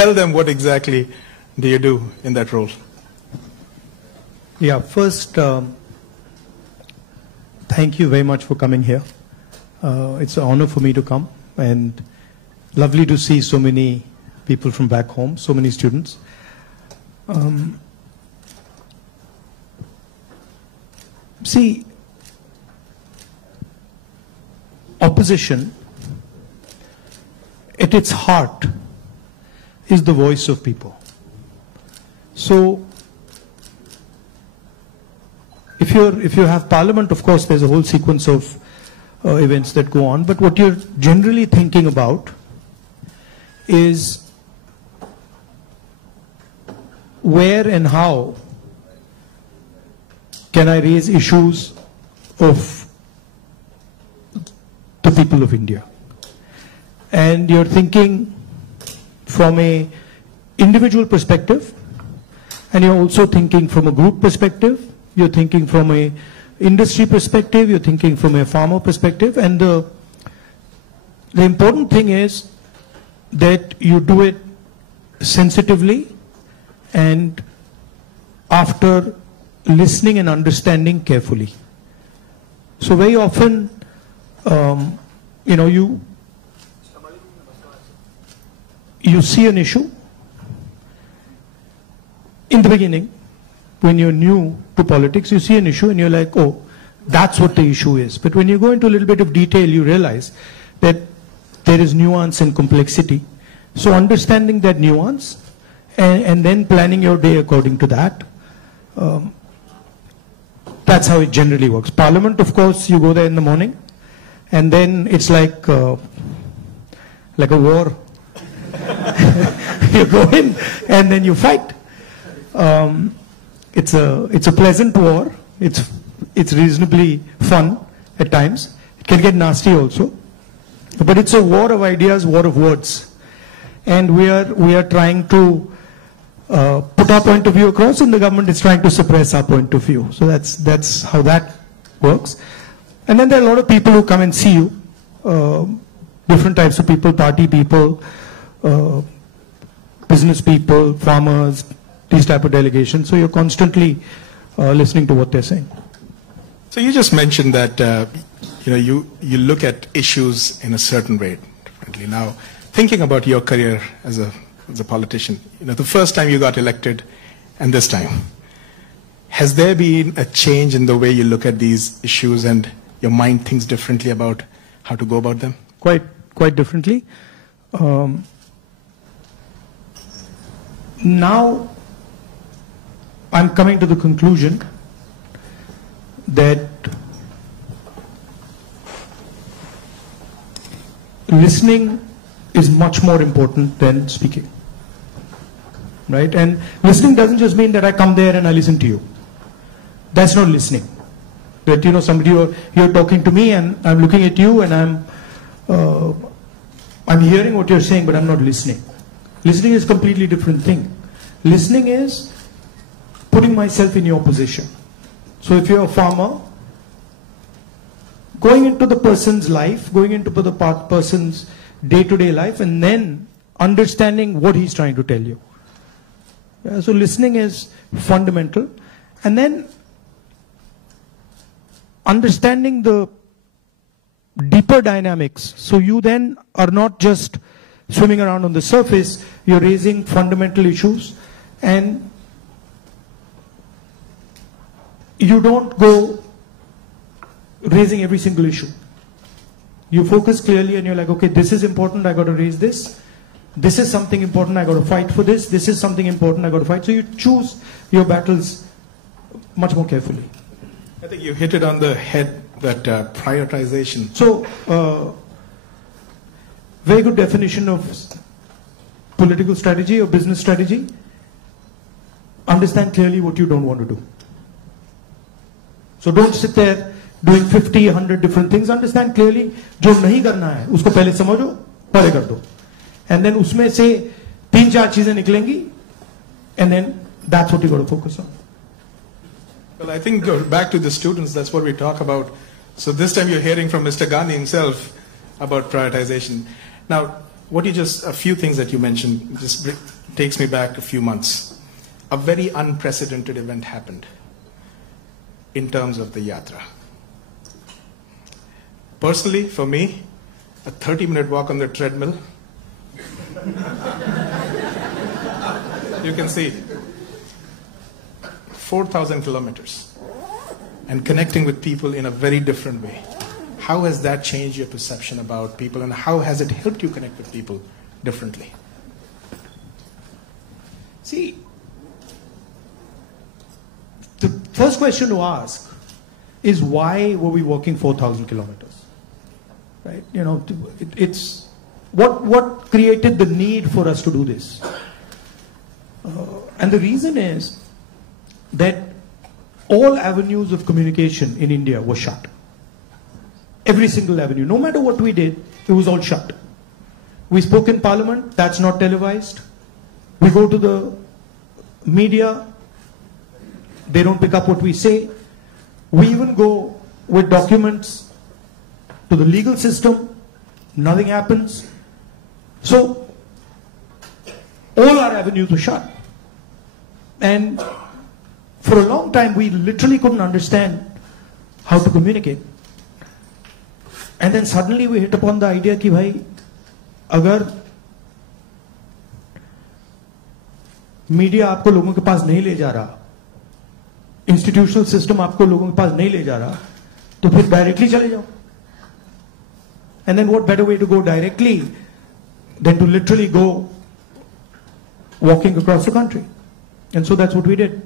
tell them what exactly do you do in that role? Yeah, first, thank you very much for coming here. It's an honor for me to come, and lovely to see so many people from back home, so many students. See, opposition, at its heart, is the voice of people. So, if you have parliament, of course, there's a whole sequence of events that go on. But what you're generally thinking about is where and how can I raise issues of the people of India. And you're thinking from a individual perspective, and you're also thinking from a group perspective. You're thinking from a industry perspective, you're thinking from a farmer perspective, and the important thing is that you do it sensitively and after listening and understanding carefully. So very often, you see an issue in the beginning. When you're new to politics, you see an issue and you're like, oh, that's what the issue is. But when you go into a little bit of detail, you realize that there is nuance and complexity. So understanding that nuance and then planning your day according to that, that's how it generally works. Parliament, of course, you go there in the morning and then it's like a war. You go in and then you fight. It's a pleasant war. It's reasonably fun at times. It can get nasty also, but it's a war of ideas, war of words, and we are trying to put our point of view across, and the government is trying to suppress our point of view. So that's how that works. And then there are a lot of people who come and see you, different types of people, party people, business people, farmers, these type of delegations. So you're constantly listening to what they're saying. So you just mentioned that you look at issues in a certain way differently. Now, thinking about your career as a politician, the first time you got elected and this time, has there been a change in the way you look at these issues and your mind thinks differently about how to go about them? Quite differently. Now, I'm coming to the conclusion that listening is much more important than speaking, right? And listening doesn't just mean that I come there and I listen to you. That's not listening. That somebody you're talking to me and I'm looking at you and I'm hearing what you're saying, but I'm not listening. Listening is a completely different thing. Listening is putting myself in your position. So if you're a farmer, going into the person's life, going into the person's day-to-day life, and then understanding what he's trying to tell you. Yeah, so listening is fundamental. And then understanding the deeper dynamics. So you then are not just swimming around on the surface, you're raising fundamental issues, and you don't go raising every single issue. You focus clearly and you're like, okay, this is important, I got to raise this. This is something important, I got to fight for this. This is something important, I got to fight. So you choose your battles much more carefully. I think you hit it on the head, that prioritization. So, very good definition of political strategy or business strategy. Understand clearly what you don't want to do. So don't sit there doing 50, 100 different things. Understand clearly, जो नहीं करना है, उसको पहले समझो, पहले कर दो. And then उसमें से 3-4 चीजें निकलेंगी, and then that's what you got to focus on. Well, I think back to the students, that's what we talk about. So this time you're hearing from Mr. Gandhi himself about prioritization. Now, a few things that you mentioned just takes me back a few months. A very unprecedented event happened in terms of the yatra. Personally, for me, a 30-minute walk on the treadmill, you can see 4,000 kilometers and connecting with people in a very different way. How has that changed your perception about people, and how has it helped you connect with people differently? See, the first question to ask is, why were we walking 4,000 kilometers? Right? You know, it's what created the need for us to do this? And the reason is that all avenues of communication in India were shut. Every single avenue, no matter what we did, it was all shut. We spoke in Parliament, that's not televised. We go to the media, they don't pick up what we say. We even go with documents to the legal system, nothing happens. So, all our avenues were shut. And for a long time, we literally couldn't understand how to communicate. And then suddenly we hit upon the idea कि भाई अगर media आपको लोगों के पास नहीं ले जा रहा, इंस्टीट्यूशनल सिस्टम आपको लोगों के पास नहीं ले जा रहा, तो फिर डायरेक्टली चले जाओ. And then what better way to go directly than to literally go walking across the country? And so that's what we did.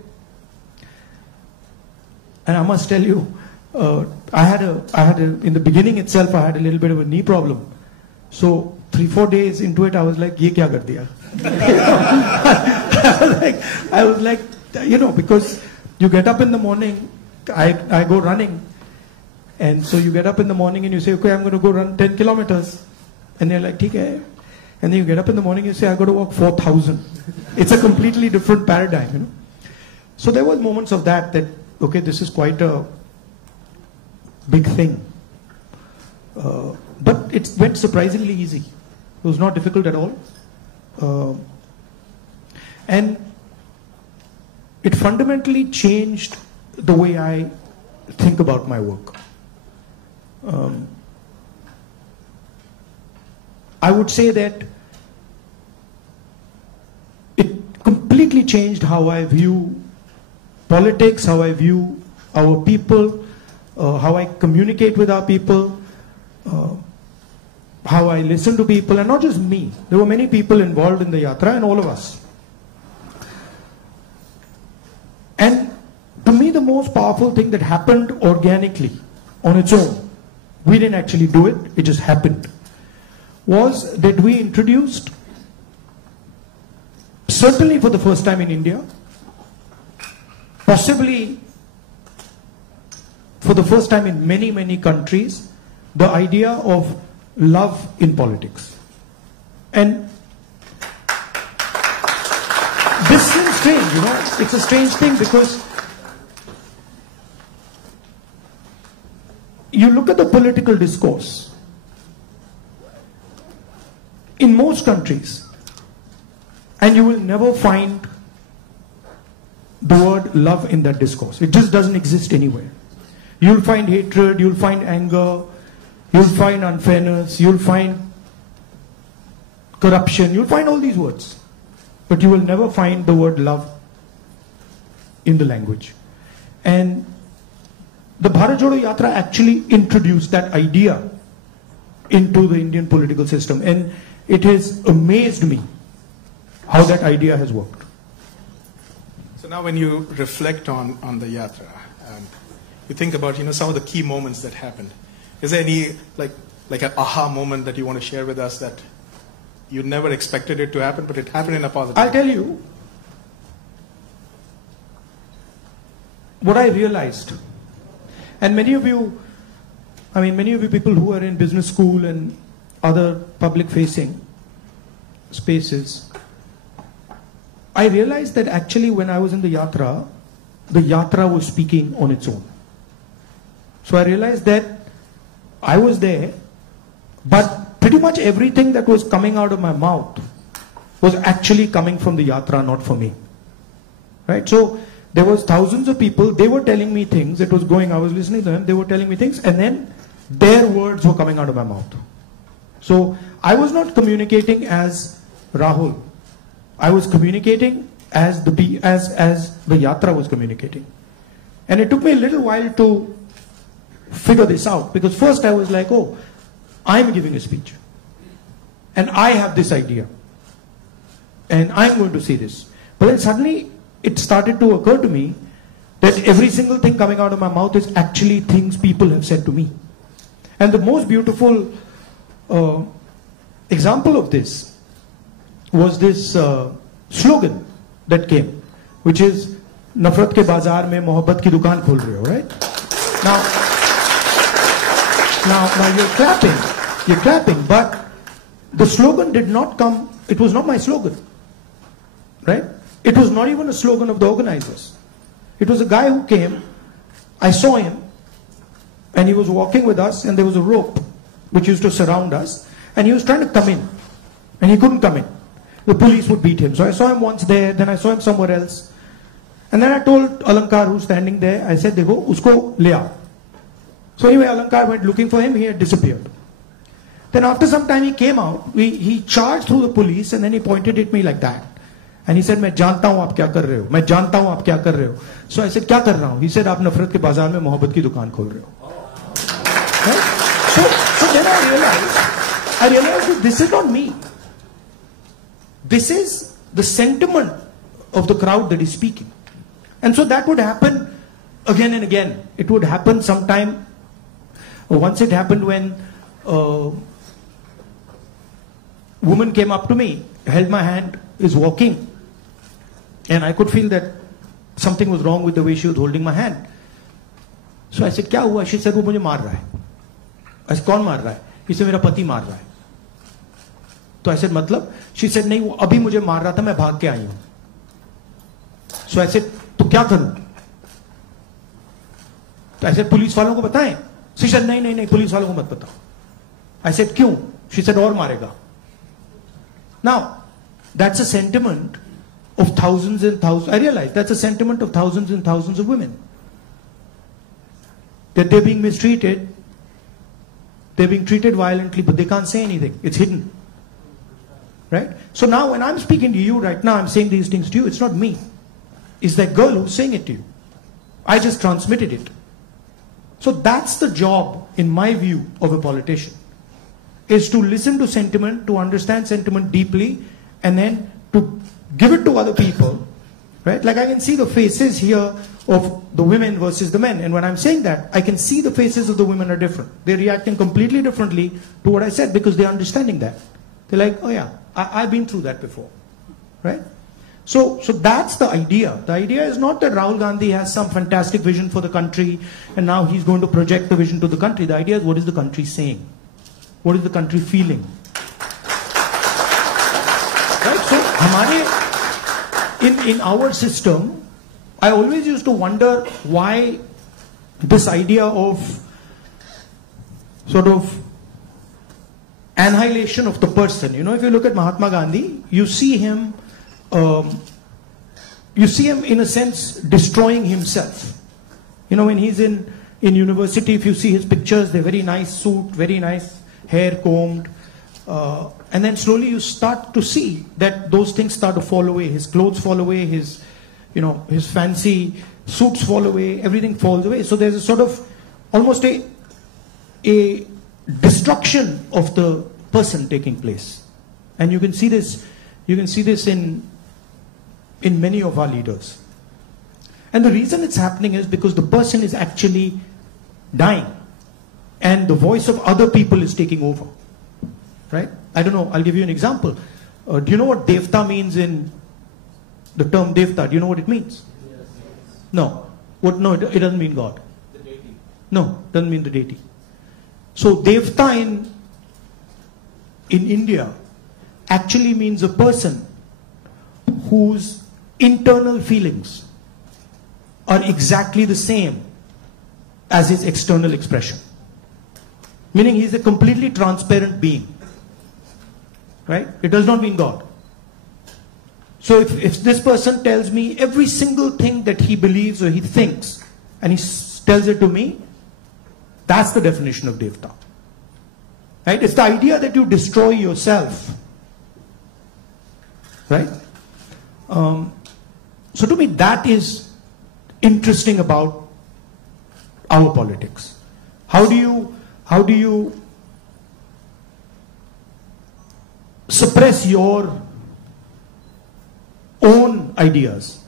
And I must tell you, in the beginning itself, I had a little bit of a knee problem. So 3-4 days into it, I was like, "Ye kya kar diya?" I was like, you know, because you get up in the morning, I go running, and so you get up in the morning and you say, "Okay, I'm going to go run 10 kilometers," and they're like, "ठीक है," and then you get up in the morning and you say, "I got to walk 4,000." It's a completely different paradigm, you know. So there was moments of that, okay, this is quite a big thing. But it went surprisingly easy. It was not difficult at all. And it fundamentally changed the way I think about my work. I would say that it completely changed how I view politics, how I view our people, how I communicate with our people, how I listen to people, and not just me. There were many people involved in the yatra, and all of us. And to me, the most powerful thing that happened organically, on its own, we didn't actually do it, it just happened, was that we introduced, certainly for the first time in India, possibly for the first time in many, many countries, the idea of love in politics. And this seems strange, you know, it's a strange thing, because you look at the political discourse in most countries, and you will never find the word love in that discourse. It just doesn't exist anywhere. You'll find hatred, you'll find anger, you'll find unfairness, you'll find corruption, you'll find all these words. But you will never find the word love in the language. And the Bharat Jodo Yatra actually introduced that idea into the Indian political system. And it has amazed me how that idea has worked. So now when you reflect on the yatra, you think about, you know, some of the key moments that happened. Is there any like an aha moment that you want to share with us that you never expected it to happen, but it happened in a positive way? I'll tell you what I realized. And many of you people who are in business school and other public facing spaces, I realized that actually when I was in the yatra was speaking on its own. So I realized that I was there, but pretty much everything that was coming out of my mouth was actually coming from the yatra, not for me. Right? So there was thousands of people, they were telling me things, it was going, I was listening to them, they were telling me things, and then their words were coming out of my mouth. So I was not communicating as Rahul. I was communicating as the yatra was communicating. And it took me a little while to figure this out, because first I was like, oh, I'm giving a speech. And I have this idea. And I'm going to say this. But then suddenly it started to occur to me that every single thing coming out of my mouth is actually things people have said to me. And the most beautiful example of this was this slogan that came, which is, Nafrat ke bazaar mein mohabbat ki dukaan khol rahe ho, right? Now you're clapping, but the slogan did not come, it was not my slogan, right? It was not even a slogan of the organizers. It was a guy who came, I saw him, and he was walking with us, and there was a rope which used to surround us, and he was trying to come in, and he couldn't come in. The police would beat him. So I saw him once there, then I saw him somewhere else. And then I told Alankar, who's standing there, I said, Dekho, usko le aao. So anyway, Alankar went looking for him, he had disappeared. Then after some time he came out, he charged through the police, and then he pointed at me like that. And he said, मैं जानता हूँ आप क्या कर रहे हो, मैं जानता हूँ आप क्या कर रहे हो. So I said, क्या कर रहा हूँ? He said, आप नफरत के बाजार में मोहब्बत की दुकान खोल रहे हो. Right? So then I realized that this is not me. This is the sentiment of the crowd that is speaking. And so that would happen again and again. It would happen sometime. Once it happened when a woman came up to me, held my hand, is walking, and I could feel that something was wrong with the way she was holding my hand. So I said, क्या हुआ? She said, वो मुझे मार रहा है. I said, कौन मार रहा है? He said, मेरा पति मार रहा है. तो I said, मतलब? She said, नहीं, वो अभी मुझे मार रहा था, मैं भाग के आई हूं. So I said, तो क्या करूं? तो I said, पुलिस वालों को बताएं? She said, नहीं, पुलिस वालों को मत बताओ. I said, क्यों? She said, और मारेगा. Now, that's a sentiment of thousands and thousands. I realize that's a sentiment of thousands and thousands of women. That they're being mistreated, they're being treated violently, but they can't say anything. It's hidden. Right? So now when I'm speaking to you right now, I'm saying these things to you, it's not me. It's that girl who's saying it to you. I just transmitted it. So that's the job, in my view, of a politician. Is to listen to sentiment, to understand sentiment deeply, and then to give it to other people. Right? Like I can see the faces here of the women versus the men. And when I'm saying that, I can see the faces of the women are different. They're reacting completely differently to what I said because they're understanding that. They're like, oh yeah, I've been through that before. Right? So that's the idea. The idea is not that Rahul Gandhi has some fantastic vision for the country and now he's going to project the vision to the country. The idea is, what is the country saying? What is the country feeling? Right? So, in our system, I always used to wonder why this idea of sort of annihilation of the person. You know, if you look at Mahatma Gandhi, you see him in a sense destroying himself. You know, when he's in university, if you see his pictures, they're very nice suit, very nice hair combed, and then slowly you start to see that those things start to fall away. His clothes fall away, his fancy suits fall away, everything falls away. So there's a sort of almost a destruction of the person taking place. And you can see this in many of our leaders. And the reason it's happening is because the person is actually dying. And the voice of other people is taking over. Right? I don't know, I'll give you an example. Do you know what devta means in the term devta? Do you know what it means? Yes. No. No, it doesn't mean God. The deity. No, it doesn't mean the deity. So devta in India actually means a person whose internal feelings are exactly the same as his external expression. Meaning he's a completely transparent being. right? It does not mean God. So if this person tells me every single thing that he believes or he thinks, and he tells it to me, that's the definition of Devta. Right? It's the idea that you destroy yourself. Right? So to me, that is interesting about our politics. How do you suppress your own ideas?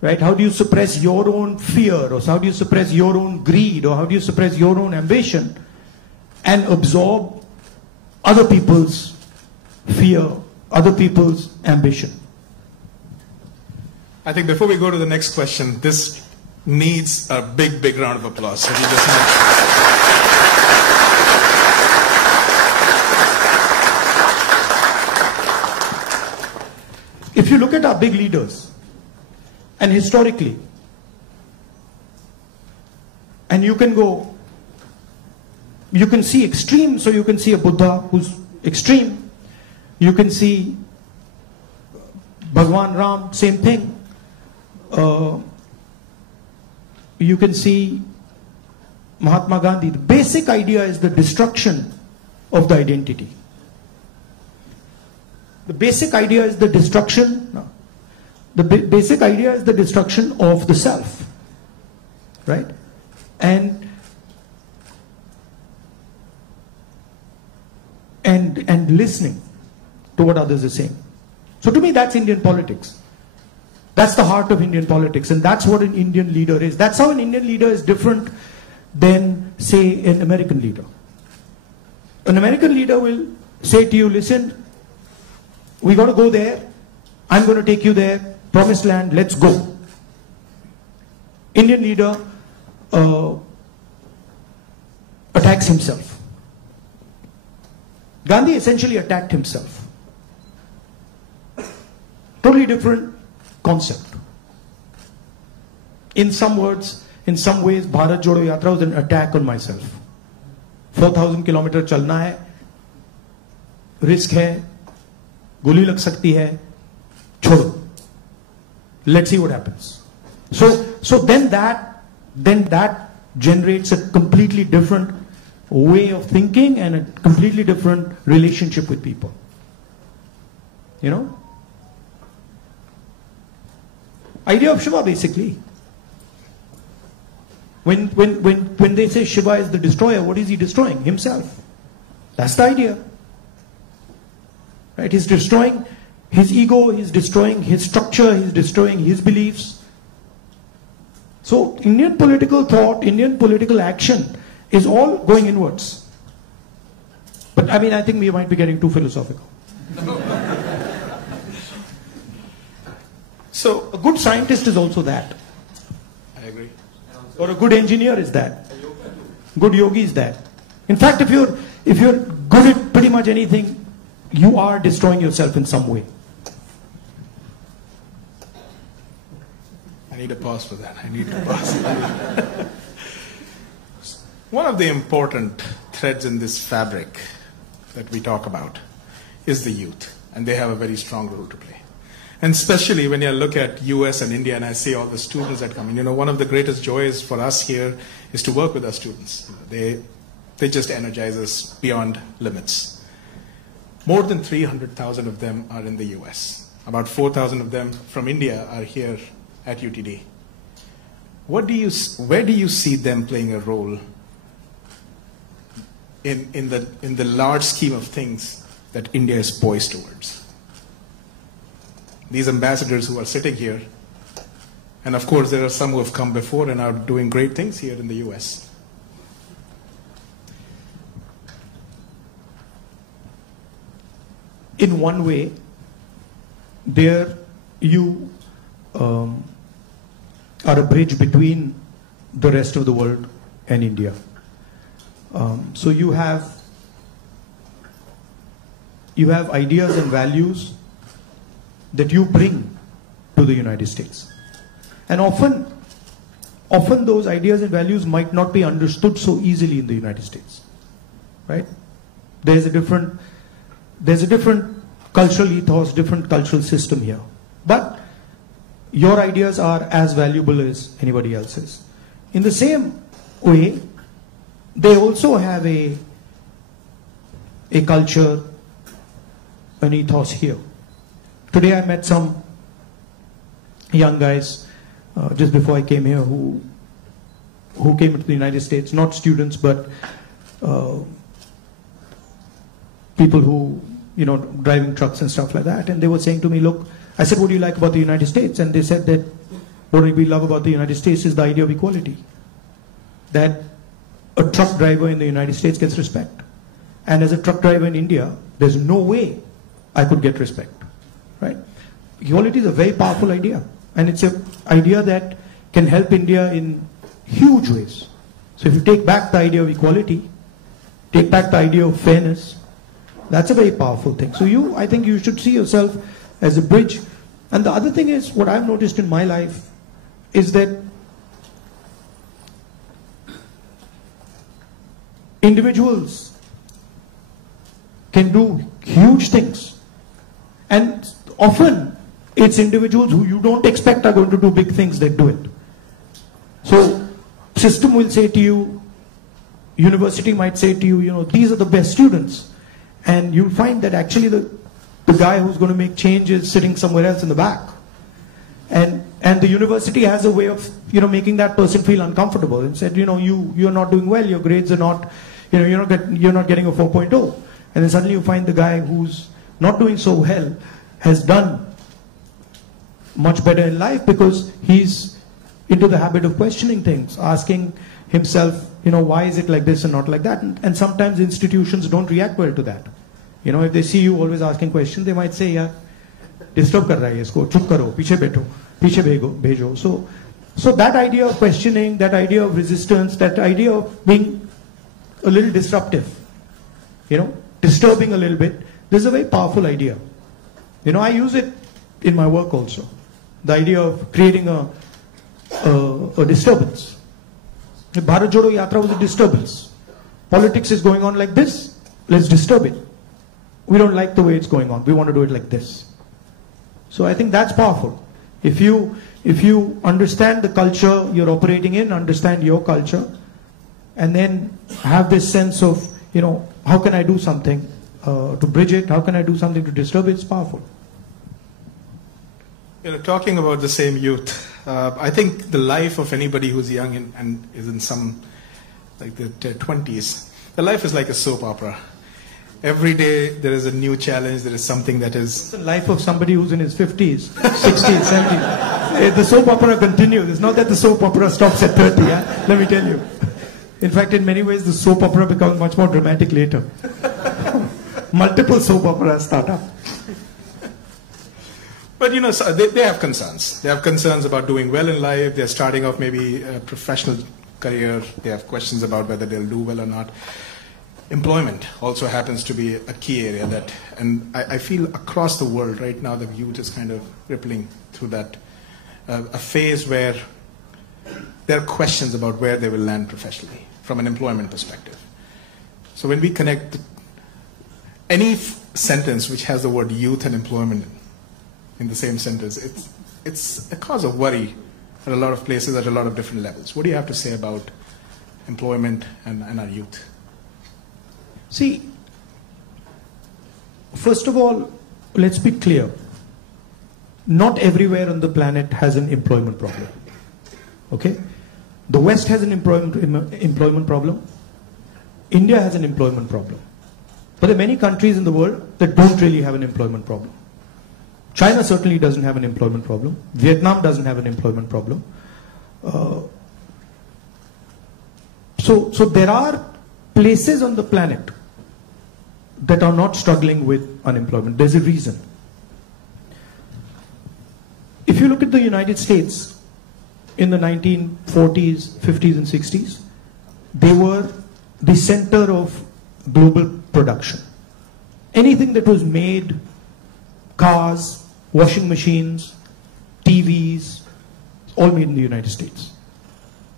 Right? How do you suppress your own fear, or how do you suppress your own greed, or how do you suppress your own ambition and absorb other people's fear, other people's ambition? I think before we go to the next question, this needs a big, big round of applause. So you just If you look at our big leaders, and historically, and you can see extreme, so you can see a Buddha who's extreme, you can see Bhagwan Ram, same thing, you can see Mahatma Gandhi. The basic idea is the destruction of the identity. The basic idea is the destruction, the basic idea is the destruction of the self, right? And listening to what others are saying. So to me, that's Indian politics. That's the heart of Indian politics, and that's what an Indian leader is. That's how an Indian leader is different than, say, an American leader. An American leader will say to you, listen, we got to go there, I'm going to take you there, promised land, let's go. Indian leader attacks himself. Gandhi essentially attacked himself. Totally different concept. In some words, in some ways, Bharat Jodo Yatra was an attack on myself. 4,000 kilometers chalna hai, risk hai, goli lag sakti hai, chodo. Let's see what happens. So then that generates a completely different way of thinking and a completely different relationship with people. You know? Idea of Shiva, basically. When they say Shiva is the destroyer, what is he destroying? Himself. That's the idea. Right? He's destroying his ego, he's destroying his structure, he's destroying his beliefs. So Indian political thought, Indian political action is all going inwards. But I mean, I think we might be getting too philosophical. So a good scientist is also that. I agree. Or a good engineer is that. Good yogi is that. In fact, if you're good at pretty much anything, you are destroying yourself in some way. I need a pause for that. I need to pause. One of the important threads in this fabric that we talk about is the youth, and they have a very strong role to play. And especially when you look at US and India, and I see all the students that come in, you know, one of the greatest joys for us here is to work with our students. They just energize us beyond limits. More than 300,000 of them are in the US. About 4,000 of them from India are here at UTD. Where do you see them playing a role in the large scheme of things that India is poised towards? These ambassadors who are sitting here, and of course there are some who have come before and are doing great things here in the US. In one way, there you are a bridge between the rest of the world and India. So you have ideas and values that you bring to the United States. And often those ideas and values might not be understood so easily in the United States. Right? There's a different there's a different cultural ethos, different cultural system here. But your ideas are as valuable as anybody else's. In the same way, they also have a culture, an ethos here. Today I met some young guys just before I came here who came to the United States, not students, but people who, driving trucks and stuff like that. And they were saying to me, look, I said, what do you like about the United States? And they said that what we love about the United States is the idea of equality. That a truck driver in the United States gets respect. And as a truck driver in India, there's no way I could get respect. Right? Equality is a very powerful idea. And it's an idea that can help India in huge ways. So if you take back the idea of equality, take back the idea of fairness, that's a very powerful thing. So I think you should see yourself as a bridge. And the other thing is, what I've noticed in my life is that individuals can do huge things. And often it's individuals who you don't expect are going to do big things that do it. So system will say to you, university might say to you, these are the best students. And you'll find that actually the guy who's going to make change is sitting somewhere else in the back. And the university has a way of, making that person feel uncomfortable and said, you're not doing well, your grades are not, you're not getting a 4.0. And then suddenly you find the guy who's not doing so well has done much better in life because he's into the habit of questioning things, asking himself, why is it like this and not like that? And sometimes institutions don't react well to that. If they see you always asking questions, they might say, yeah, disturb kar raha hai isko, chup karo, piche beto, piche bhejo. So that idea of questioning, that idea of resistance, that idea of being a little disruptive, disturbing a little bit, this is a very powerful idea. I use it in my work also. The idea of creating a disturbance. The Bharat Jodo Yatra was a disturbance. Politics is going on like this, let's disturb it. We don't like the way it's going on, we want to do it like this. So I think that's powerful. If you understand the culture you're operating in, understand your culture, and then have this sense of, how can I do something to bridge it, how can I do something to disturb it, it's powerful. Talking about the same youth, I think the life of anybody who's young and is in some, like their 20s, the life is like a soap opera. Every day there is a new challenge, there is something that is... It's the life of somebody who's in his 50s, 60s, 70s. The soap opera continues. It's not that the soap opera stops at 30, yeah? Let me tell you. In fact, in many ways, the soap opera becomes much more dramatic later. Multiple soap operas start up. But so they have concerns. They have concerns about doing well in life. They're starting off maybe a professional career. They have questions about whether they'll do well or not. Employment also happens to be a key area and I feel across the world right now the youth is kind of rippling through that, a phase where there are questions about where they will land professionally from an employment perspective. So when we connect any sentence which has the word youth and employment in the same sentence, it's a cause of worry at a lot of places at a lot of different levels. What do you have to say about employment and our youth? See, first of all, let's be clear. Not everywhere on the planet has an employment problem. Okay? The West has an employment problem. India has an employment problem. But there are many countries in the world that don't really have an employment problem. China certainly doesn't have an employment problem. Vietnam doesn't have an employment problem. So there are places on the planet that are not struggling with unemployment. There's a reason. If you look at the United States in the 1940s, 50s and 60s, they were the center of global production. Anything that was made, cars, washing machines, TVs, all made in the United States.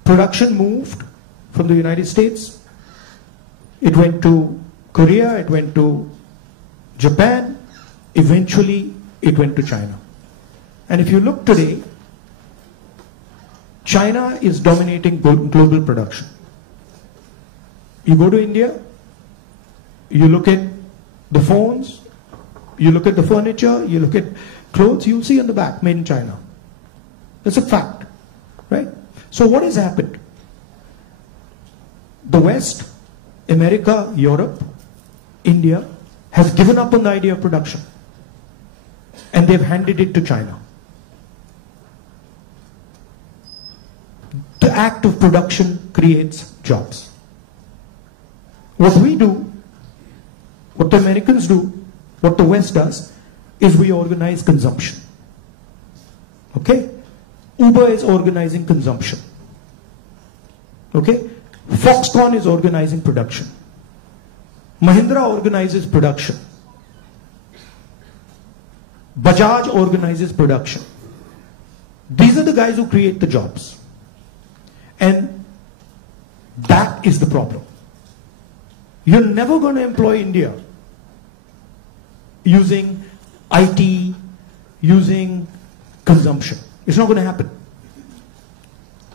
Production moved from the United States. It went to Korea, it went to Japan, eventually it went to China. And if you look today, China is dominating global production. You go to India, you look at the phones, you look at the furniture, you look at clothes, you'll see on the back, made in China. That's a fact, right? So what has happened? The West, America, Europe, India, has given up on the idea of production. And they've handed it to China. The act of production creates jobs. What we do, what the Americans do, what the West does, is we organize consumption. Okay? Uber is organizing consumption. Okay? Foxconn is organizing production. Mahindra organizes production. Bajaj organizes production. These are the guys who create the jobs. And that is the problem. You're never going to employ India using IT, using consumption. It's not going to happen.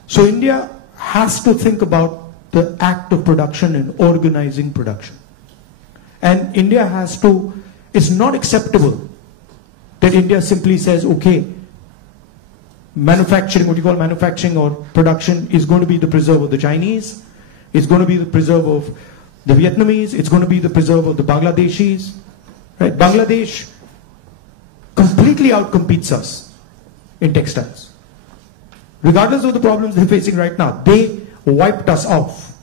So India has to think about the act of production and organizing production. And India has to, it's not acceptable that India simply says, okay, manufacturing, what you call manufacturing or production is going to be the preserve of the Chinese, it's going to be the preserve of the Vietnamese, it's going to be the preserve of the Bangladeshis. Right? Bangladesh completely outcompetes us in textiles. Regardless of the problems they're facing right now, they wiped us off.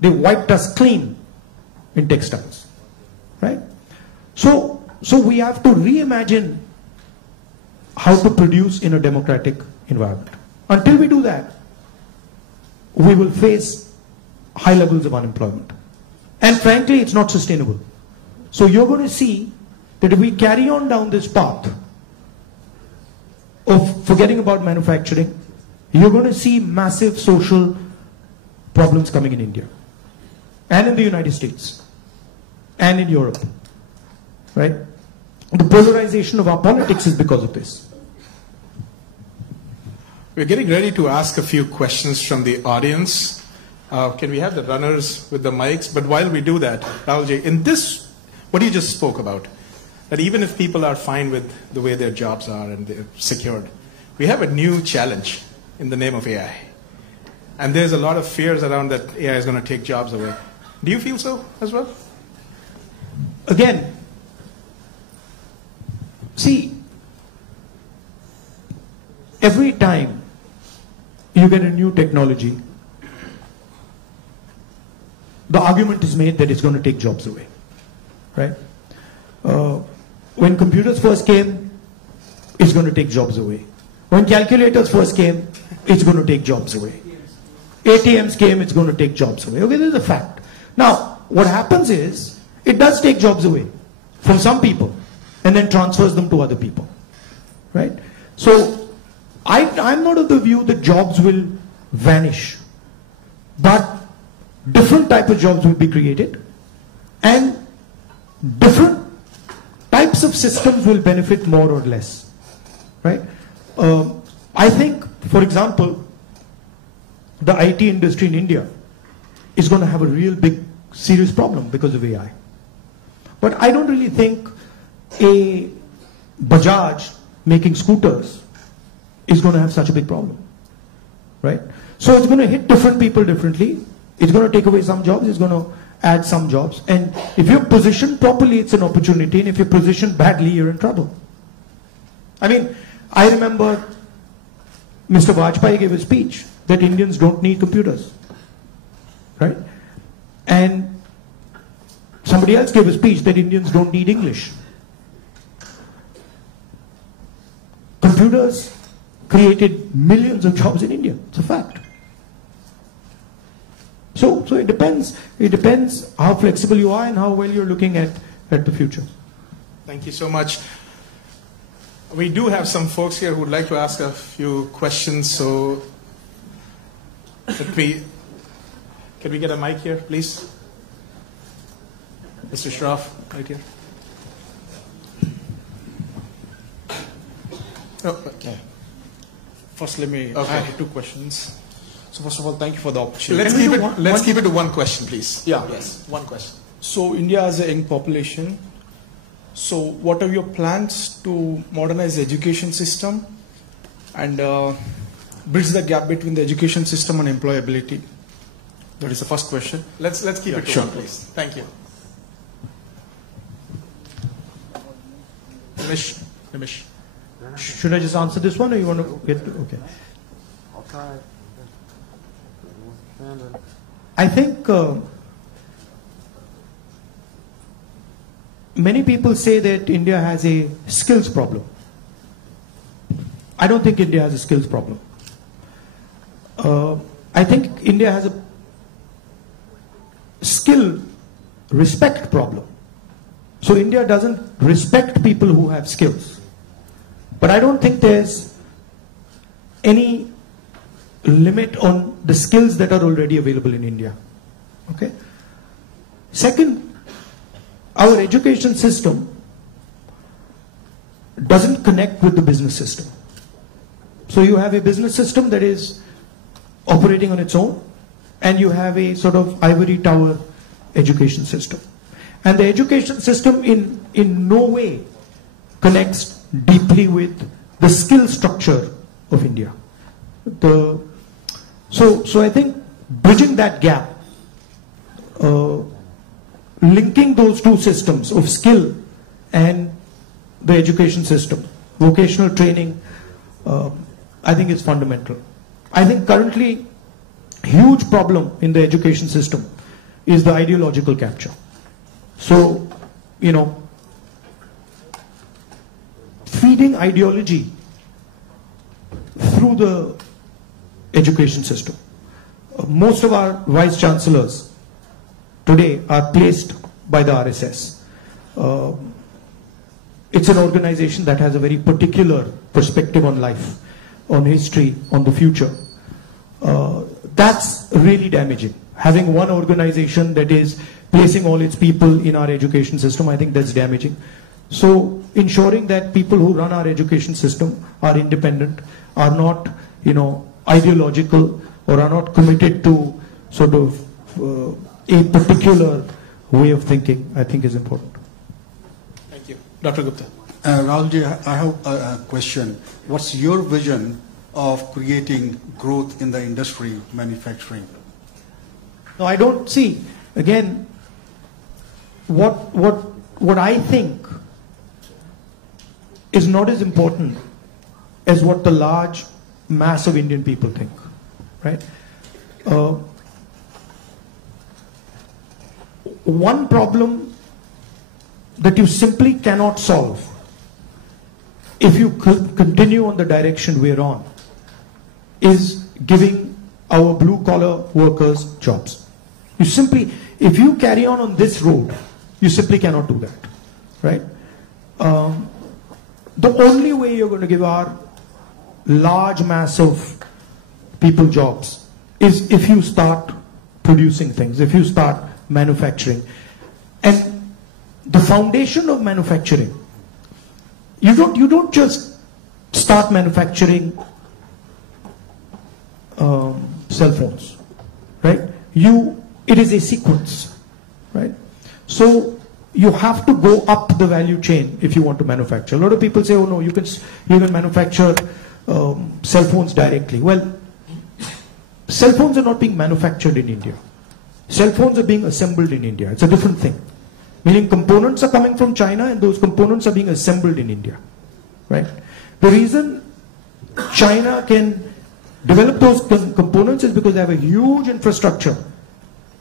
They wiped us clean in textiles. Right? So we have to reimagine how to produce in a democratic environment. Until we do that, we will face high levels of unemployment. And frankly, it's not sustainable. So you're going to see that if we carry on down this path of forgetting about manufacturing, you're going to see massive social problems coming in India and in the United States and in Europe. Right? The polarization of our politics is because of this. We're getting ready to ask a few questions from the audience. Can we have the runners with the mics? But while we do that, Rahulji, in this, what you just spoke about, that even if people are fine with the way their jobs are and they're secured, we have a new challenge in the name of AI. And there's a lot of fears around that AI is going to take jobs away. Do you feel so as well? Again, see, every time you get a new technology, the argument is made that it's going to take jobs away. Right? When computers first came, it's going to take jobs away. When calculators first came, it's going to take jobs away. ATMs came, it's going to take jobs away. Okay, this is a fact. Now, what happens is, it does take jobs away from some people and then transfers them to other people. Right? So, I'm not of the view that jobs will vanish. But different type of jobs will be created and different types of systems will benefit more or less. Right? I think, for example, the IT industry in India is going to have a real big, serious problem because of AI. But I don't really think a Bajaj making scooters is going to have such a big problem. Right? So it's going to hit different people differently. It's going to take away some jobs. It's going to add some jobs. And if you're positioned properly, it's an opportunity. And if you're positioned badly, you're in trouble. I mean, I remember Mr. Vajpayee gave a speech that Indians don't need computers. Right? And somebody else gave a speech that Indians don't need English. Computers created millions of jobs in India. It's a fact. So it depends. It depends how flexible you are and how well you're looking at the future. Thank you so much. We do have some folks here who would like to ask a few questions. So can we get a mic here, please? Mr. Shroff, right here. Oh, okay. First, let me. Okay. I have two questions. So first of all, thank you for the opportunity. Let's keep it to one question, please. Yeah. Yes, one question. So India has a young population. So what are your plans to modernize the education system and bridge the gap between the education system and employability? That is the first question. Let's keep it to one, please. Thank you. Nimish. Should I just answer this one, or you want to get to, okay? I'll try. I think many people say that India has a skills problem. I don't think India has a skills problem. I think India has a skill respect problem. So India doesn't respect people who have skills. But I don't think there's any limit on the skills that are already available in India. Okay? Second, our education system doesn't connect with the business system. So you have a business system that is operating on its own, and you have a sort of ivory tower education system. And the education system in no way connects deeply with the skill structure of India. So I think bridging that gap, linking those two systems of skill and the education system, vocational training, I think is fundamental. I think currently huge problem in the education system is the ideological capture. So, you know, feeding ideology through the education system. Most of our vice chancellors today are placed by the RSS. It's an organization that has a very particular perspective on life, on history, on the future. That's really damaging. Having one organization that is placing all its people in our education system, I think that's damaging. So ensuring that people who run our education system are independent, are not, you know, ideological, or are not committed to sort of a particular way of thinking, I think is important. Thank you. Dr. Gupta. Rahulji, I have a question. What's your vision of creating growth in the industry, manufacturing? No, I don't see. Again, what I think is not as important as what the large mass of Indian people think, right? One problem that you simply cannot solve if you continue on the direction we're on is giving our blue-collar workers jobs. You simply, if you carry on this road, you simply cannot do that, right? The only way you're going to give our large mass of people jobs is if you start producing things, if you start manufacturing. And the foundation of manufacturing, you don't just start manufacturing cell phones, right? It is a sequence, right? So you have to go up the value chain if you want to manufacture. A lot of people say, oh no, you can manufacture cell phones directly. Well, cell phones are not being manufactured in India. Cell phones are being assembled in India. It's a different thing. Meaning components are coming from China and those components are being assembled in India, right? The reason China can develop those components is because they have a huge infrastructure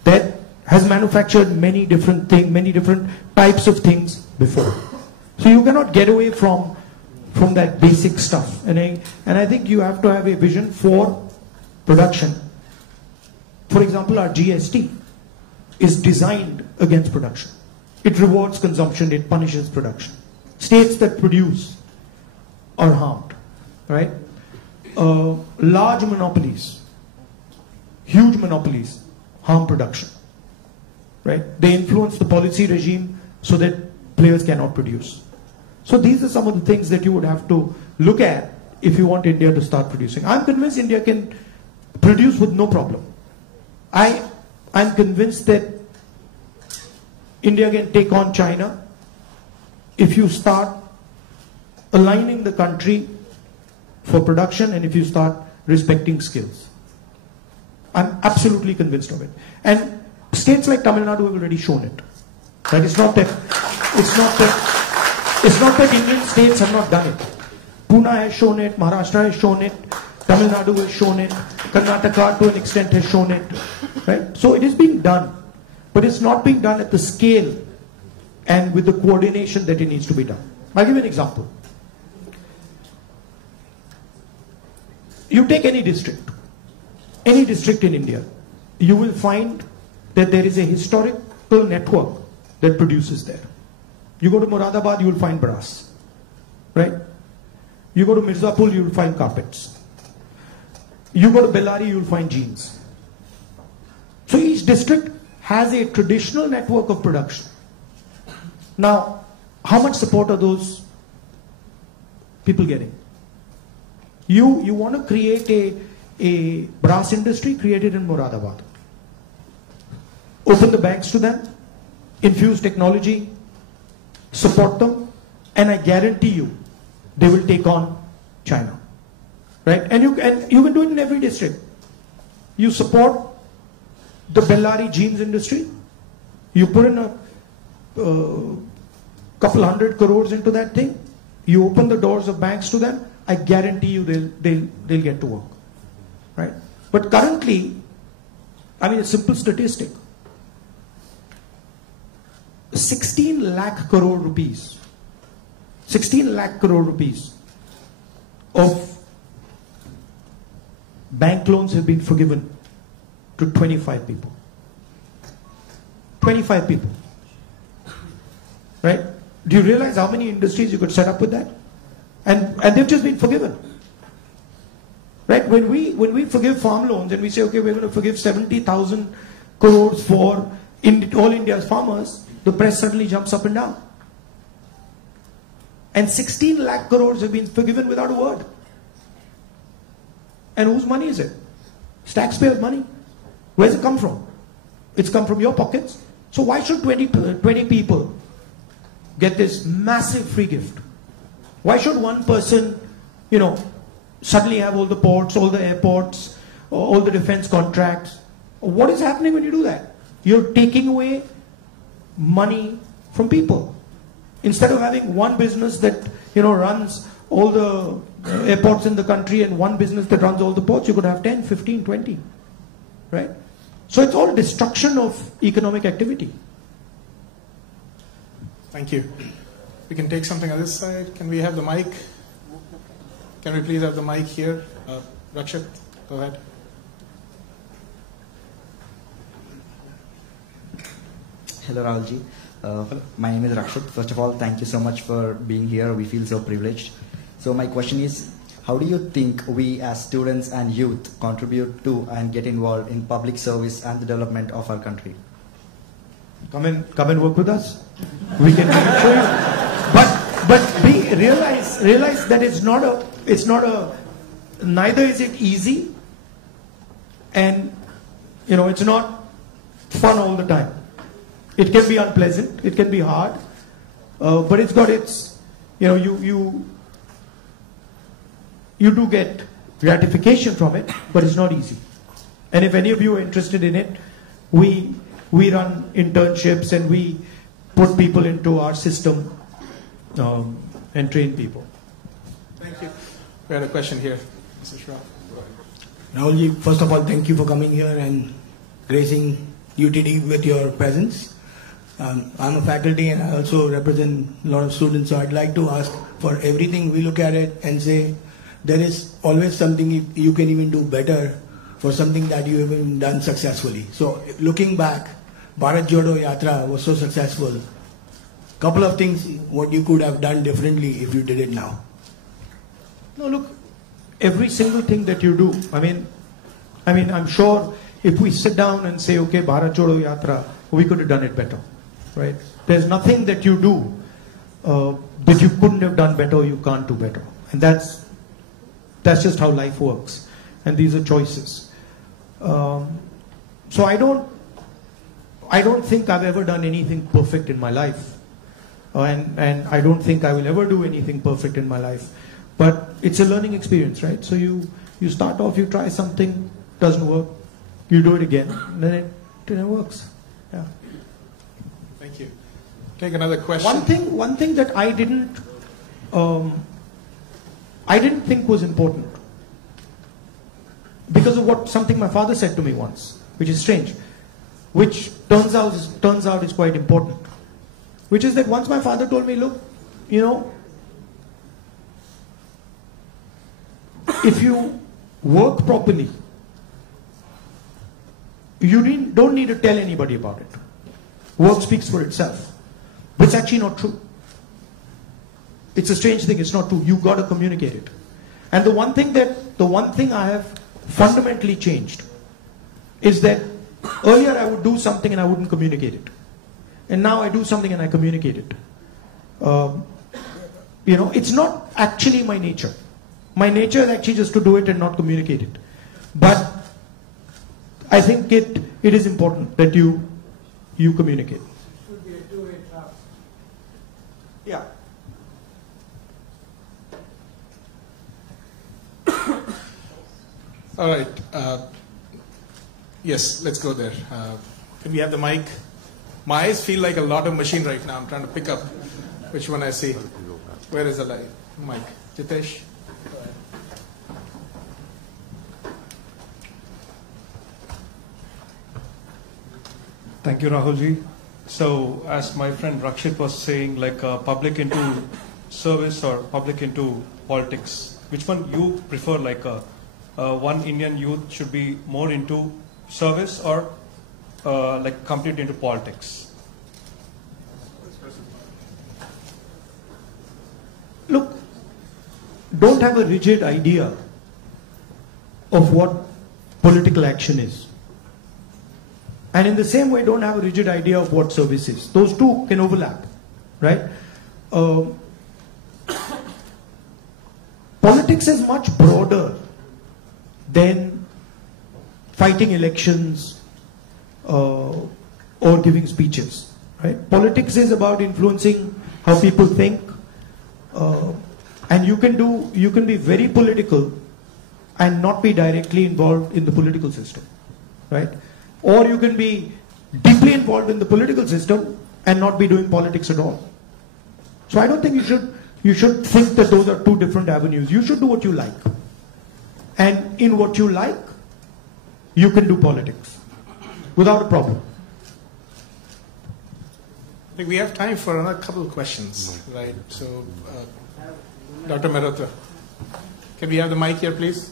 that has manufactured many different things, many different types of things before. So you cannot get away from that basic stuff. And I think you have to have a vision for production. For example, our GST is designed against production. It rewards consumption, it punishes production. States that produce are harmed, right? Large monopolies, huge monopolies, harm production, right? They influence the policy regime so that players cannot produce. So these are some of the things that you would have to look at if you want India to start producing. I'm convinced India can produce with no problem. I'm convinced that India can take on China if you start aligning the country for production and if you start respecting skills. I'm absolutely convinced of it. And states like Tamil Nadu have already shown it. Right? It's not that Indian states have not done it. Pune has shown it, Maharashtra has shown it, Tamil Nadu has shown it, Karnataka to an extent has shown it. Right? So it is being done, but it's not being done at the scale and with the coordination that it needs to be done. I'll give you an example. You take any district in India, you will find that there is a historical network that produces there. You go to Moradabad, you will find brass, right? You go to Mirzapur, you will find carpets. You go to Bellary, you will find jeans. So each district has a traditional network of production. Now, how much support are those people getting? You want to create a brass industry, create it in Moradabad. Open the banks to them, infuse technology, support them, and I guarantee you, they will take on China. Right? And you can do it in every district. You support the Bellary jeans industry, you put in a couple 100 crores into that thing, you open the doors of banks to them, I guarantee you they'll get to work. Right? But currently, I mean a simple statistic, 16 lakh crore rupees of bank loans have been forgiven to 25 people. 25 people. Right? Do you realize how many industries you could set up with that? And they've just been forgiven. Right? When we forgive farm loans and we say, okay, we're going to forgive 70,000 crores for all India's farmers, the press suddenly jumps up and down. And 16 lakh crores have been forgiven without a word. And whose money is it? It's taxpayers' money. Where's it come from? It's come from your pockets. So why should 20 people get this massive free gift? Why should one person, suddenly have all the ports, all the airports, all the defense contracts? What is happening when you do that? You're taking away money from people. Instead of having one business that runs all the airports in the country and one business that runs all the ports, you could have 10, 15, 20. Right? So it's all destruction of economic activity. Thank you. We can take something on this side. Can we have the mic? Can we please have the mic here? Rakshit, go ahead. Hello, Rahulji. My name is Rakshit. First of all, thank you so much for being here. We feel so privileged. So my question is, how do you think we as students and youth contribute to and get involved in public service and the development of our country? Come and work with us. We can show you. But realize that neither is it easy, and it's not fun all the time. It can be unpleasant, it can be hard, but it's got its, you do get gratification from it, but it's not easy. And if any of you are interested in it, we run internships and we put people into our system and train people. Thank you. We had a question here, Mr. Shroff. Rahulji, first of all, thank you for coming here and gracing UTD with your presence. I'm a faculty and I also represent a lot of students, so I'd like to ask, for everything we look at it and say there is always something you can even do better for something that you haven't done successfully. So looking back, Bharat Jodo Yatra was so successful. Couple of things what you could have done differently if you did it now. No, look, every single thing that you do, I mean, I'm sure if we sit down and say, okay, Bharat Jodo Yatra, we could have done it better, right? There's nothing that you do that you couldn't have done better or you can't do better. And that's just how life works. And these are choices. So I don't think I've ever done anything perfect in my life. And I don't think I will ever do anything perfect in my life. But it's a learning experience, right? So you start off, you try something, doesn't work, you do it again, and then it works. Yeah. Thank you. Take another question. One thing that I didn't think was important, because of something my father said to me once, which is strange, which turns out is quite important. Which is that once my father told me, look, if you work properly, you don't need to tell anybody about it. Work speaks for itself. But it's actually not true. It's a strange thing, it's not true. You've got to communicate it. And the one thing I have fundamentally changed is that earlier I would do something and I wouldn't communicate it. And now I do something and I communicate it. It's not actually my nature. My nature is actually just to do it and not communicate it. But I think it is important that you communicate. It should be a two-way traffic. Yeah. All right. Yes, let's go there. Can we have the mic? My eyes feel like a lot of machine right now. I'm trying to pick up which one I see. Where is the mic? Jitesh? Thank you, Rahulji. So, as my friend Rakshit was saying, like public into service or public into politics, which one you prefer? Like one Indian youth should be more into service or like complete into politics? Look, don't have a rigid idea of what political action is. And in the same way, don't have a rigid idea of what service is. Those two can overlap, right? Politics is much broader than fighting elections or giving speeches, right? Politics is about influencing how people think, and you can be very political and not be directly involved in the political system, right? Or you can be deeply involved in the political system and not be doing politics at all. So I don't think you should think that those are two different avenues. You should do what you like. And in what you like, you can do politics without a problem. I think we have time for another couple of questions, right? So, Dr. Mehrotra, can we have the mic here, please?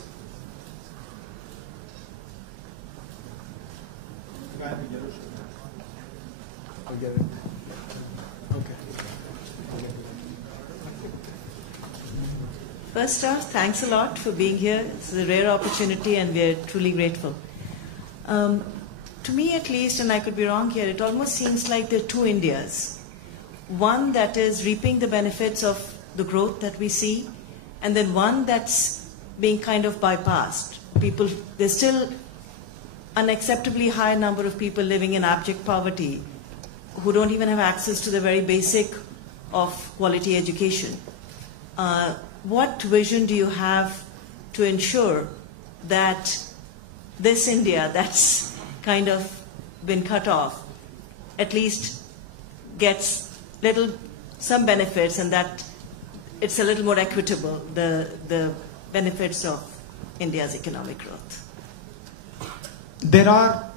I'll get it. Okay. First off, thanks a lot for being here. It's a rare opportunity and we're truly grateful. To me at least, and I could be wrong here, it almost seems like there are two Indias. One that is reaping the benefits of the growth that we see, and then one that's being kind of bypassed. There's still an unacceptably high number of people living in abject poverty who don't even have access to the very basic of quality education. What vision do you have to ensure that this India that's kind of been cut off at least gets some benefits, and that it's a little more equitable, the benefits of India's economic growth? There are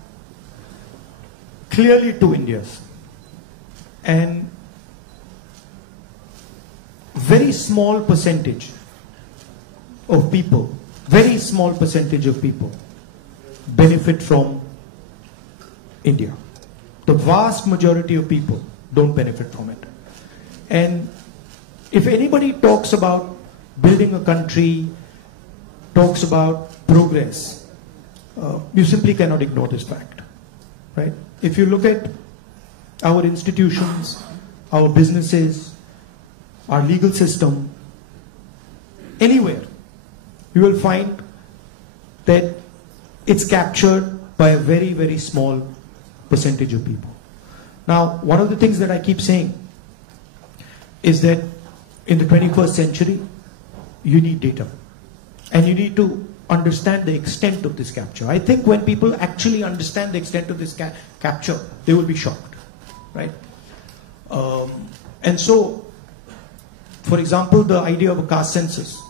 clearly two Indias, and very small percentage of people benefit from India. The vast majority of people don't benefit from it. And if anybody talks about building a country, talks about progress, you simply cannot ignore this fact, right? If you look at our institutions, our businesses, our legal system, anywhere, you will find that it's captured by a very, very small percentage of people. Now, one of the things that I keep saying is that in the 21st century, you need data. And you need to understand the extent of this capture. I think when people actually understand the extent of this capture, they will be shocked, right? And so, for example, the idea of a caste census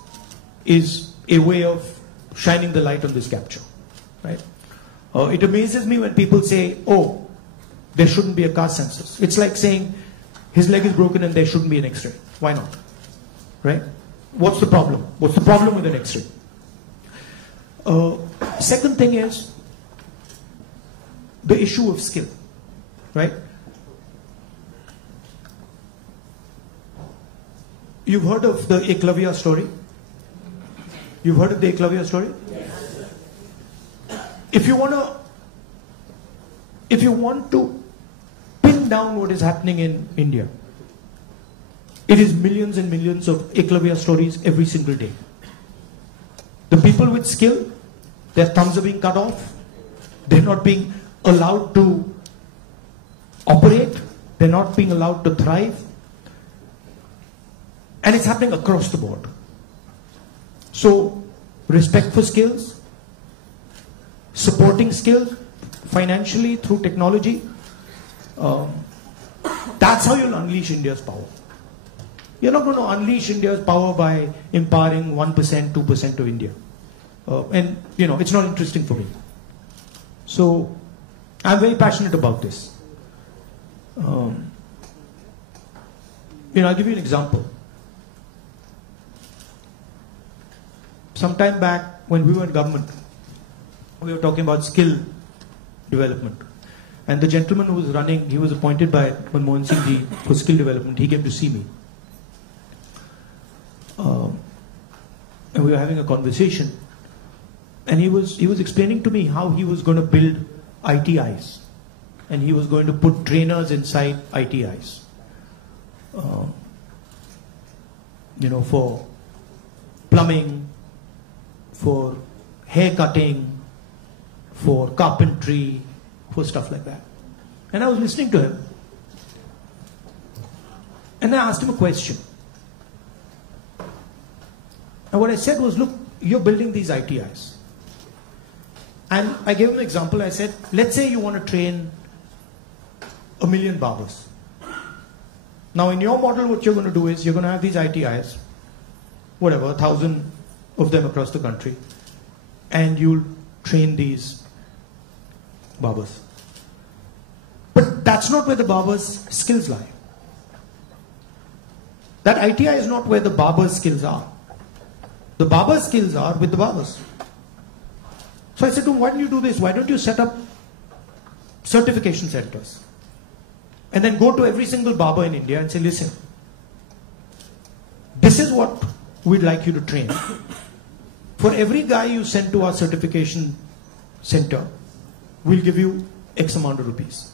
is a way of shining the light on this capture, right? It amazes me when people say, oh, there shouldn't be a caste census. It's like saying his leg is broken and there shouldn't be an X-ray. Why not? Right? What's the problem? What's the problem with an X-ray? Second thing is the issue of skill, right? You've heard of the Eklavya story? You've heard of the Eklavya story? Yes. If you want to pin down what is happening in India, it is millions and millions of Eklavya stories every single day. The people with skill, their thumbs are being cut off. They're not being allowed to operate. They're not being allowed to thrive. And it's happening across the board. So, respect for skills, supporting skills financially through technology, that's how you'll unleash India's power. You're not going to unleash India's power by empowering 1%, 2% of India. And, it's not interesting for me. So, I'm very passionate about this. I'll give you an example. Sometime back, when we were in government, we were talking about skill development. And the gentleman who was running, he was appointed by Manmohan Singh Ji for skill development. He came to see me. And we were having a conversation. And he was explaining to me how he was going to build ITIs. And he was going to put trainers inside ITIs. For plumbing, for hair cutting, for carpentry, for stuff like that. And I was listening to him. And I asked him a question. And what I said was, look, you're building these ITIs. And I gave him an example. I said, let's say you want to train 1 million barbers. Now in your model, what you're going to do is, you're going to have these ITIs, 1,000 of them across the country, and you'll train these barbers. But that's not where the barber's skills lie. That ITI is not where the barber's skills are. The barber's skills are with the barbers. So I said to him, why don't you do this? Why don't you set up certification centers? And then go to every single barber in India and say, listen, this is what we'd like you to train. For every guy you send to our certification center, we'll give you X amount of rupees.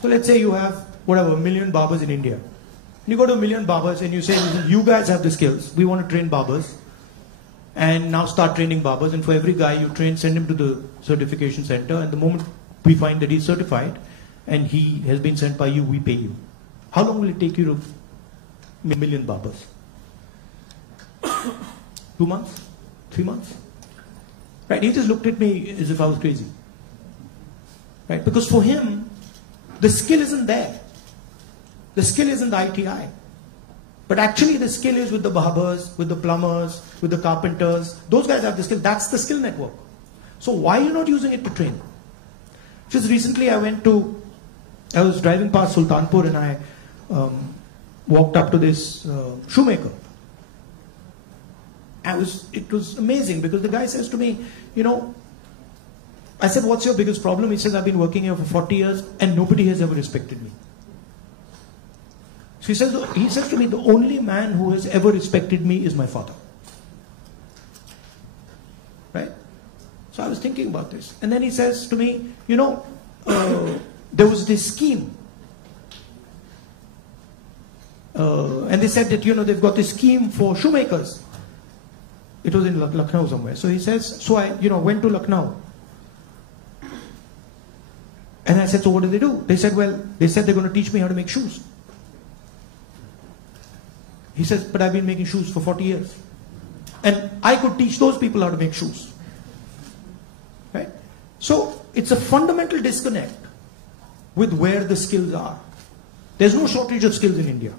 So let's say you have, 1 million barbers in India. You go to 1 million barbers and you say, listen, you guys have the skills. We want to train barbers. And now start training barbers. And for every guy you train, send him to the certification center. And the moment we find that he's certified and he has been sent by you, we pay you. How long will it take you to 1 million barbers? 2 months? 3 months? Right? He just looked at me as if I was crazy. Right? Because for him, the skill isn't there. The skill isn't the ITI. But actually the skill is with the barbers, with the plumbers, with the carpenters. Those guys have the skill. That's the skill network. So why are you not using it to train? Just recently I was driving past Sultanpur and I walked up to this shoemaker. It was amazing because the guy says to me, I said, what's your biggest problem? He says, I've been working here for 40 years and nobody has ever respected me. So he says to me, the only man who has ever respected me is my father. Right? So I was thinking about this. And then he says to me, there was this scheme. And they said that, they've got this scheme for shoemakers. It was in Lucknow somewhere. So he says, so I, went to Lucknow. And I said, so what did they do? They said, well, they're going to teach me how to make shoes. He says, but I've been making shoes for 40 years. And I could teach those people how to make shoes. Right? So it's a fundamental disconnect with where the skills are. There's no shortage of skills in India.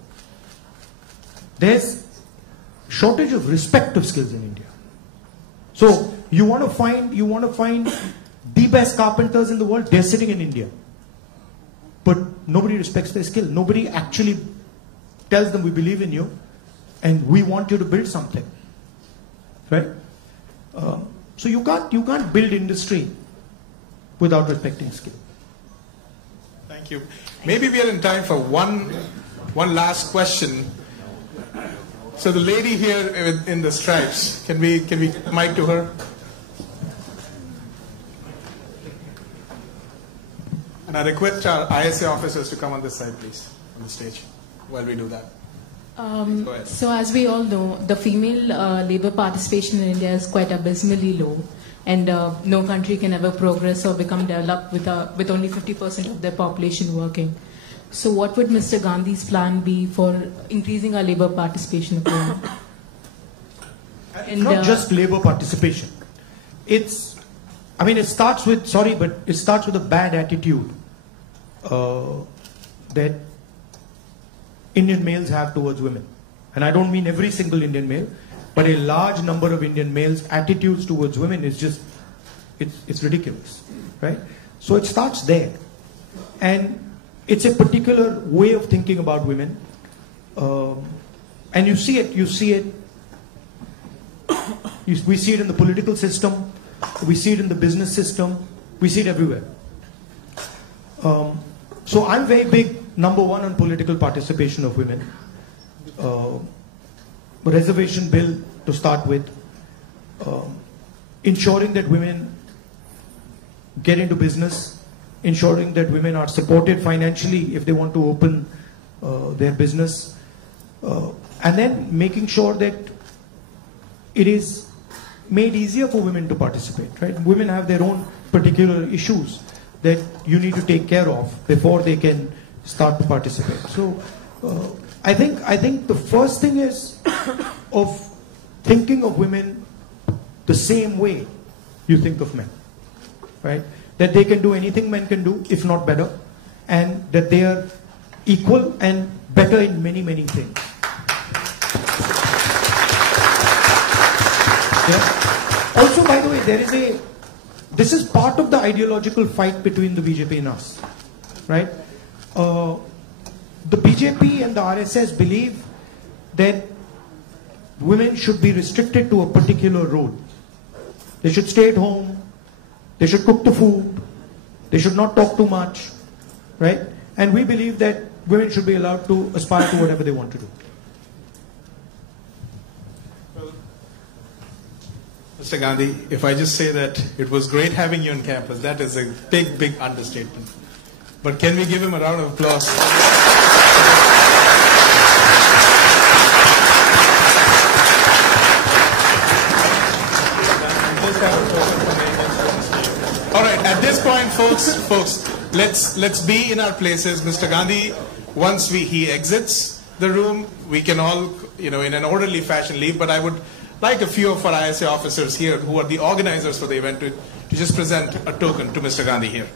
There's shortage of respect of skills in India. So you want to find the best carpenters in the world, they're sitting in India. But nobody respects their skill. Nobody actually tells them, we believe in you and we want you to build something. Right? So you can't build industry without respecting skill. Thank you. Maybe we are in time for one last question. So the lady here in the stripes, can we mic to her? And I request our ISA officers to come on this side, please, on the stage, while we do that. Go ahead. So as we all know, the female labor participation in India is quite abysmally low, and no country can ever progress or become developed with only 50% of their population working. So what would Mr. Gandhi's plan be for increasing our labor participation of women? And not just labor participation. It starts with a bad attitude that Indian males have towards women. And I don't mean every single Indian male, but a large number of Indian males' attitudes towards women is just, it's ridiculous, right? So it starts there. And it's a particular way of thinking about women. And we see it in the political system, we see it in the business system, we see it everywhere. So I'm very big, number one, on political participation of women. Reservation bill to start with. Ensuring that women get into business. Ensuring that women are supported financially if they want to open their business. And then making sure that it is made easier for women to participate, right? Women have their own particular issues that you need to take care of before they can start to participate. So I think the first thing is of thinking of women the same way you think of men, right? That they can do anything men can do, if not better, and that they are equal and better in many, many things. Yeah. Also, by the way, this is part of the ideological fight between the BJP and us, right? The BJP and the RSS believe that women should be restricted to a particular role. They should stay at home, they should cook the food, they should not talk too much, right? And we believe that women should be allowed to aspire to whatever they want to do. Mr. Gandhi, if I just say that it was great having you on campus, that is a big, big understatement. But can we give him a round of applause? All right, at this point, folks, let's be in our places. Mr. Gandhi, once he exits the room, we can all, in an orderly fashion leave, but I would like a few of our ISA officers here who are the organizers for the event to just present a token to Mr. Gandhi here.